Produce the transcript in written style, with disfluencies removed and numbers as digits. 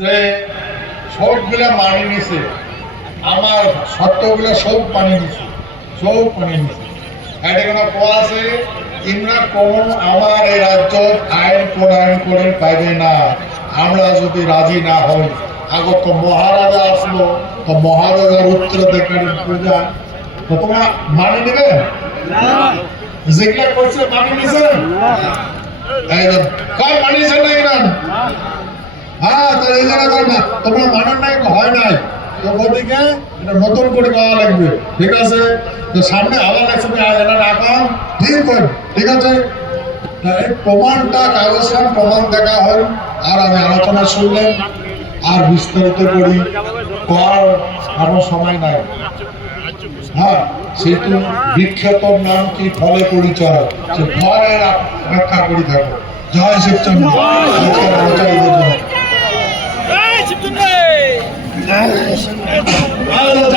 যে সবগুলা মানি নিছে, আমার সত্যগুলা সব মানি নিছে, সব মানি নিছে। এটা কোনো কোয়া আছে ইমরা কোন আমার এই রাজ্য আইন প্রণয়ন করে পাইবে না। আমরা যদি রাজি না হই, আগত তো মহারাজা আসলো, তো মহারাজার উত্তরাধিকারী পূজা তো তোমরা মানি নেবে? যেগুলা করছে মানি নিছেন? কয় মানিয়েছেন না কিনা? হ্যাঁ, তো এই জায়গায় তোমরা মানার নাই, হয় নাই, তো ওদিকে এটা নতুন করে পাওয়া লাগবে। ঠিক আছে, তো সামনে আবার একসাথে এটা রাখা ঠিক আছে। এই প্রমাণটা কাগজ প্রমাণ দেখা হয়, আর আমি আলোচনা শুনলেন আর বিস্তারিত করি করার আমার সময় নাই। হ্যাঁ, সেটি বিখ্যাত নাম কি ফলে পরিচয়, সে ফলের ব্যাখ্যা করি থাকো। জয় শিবচন্দ্র।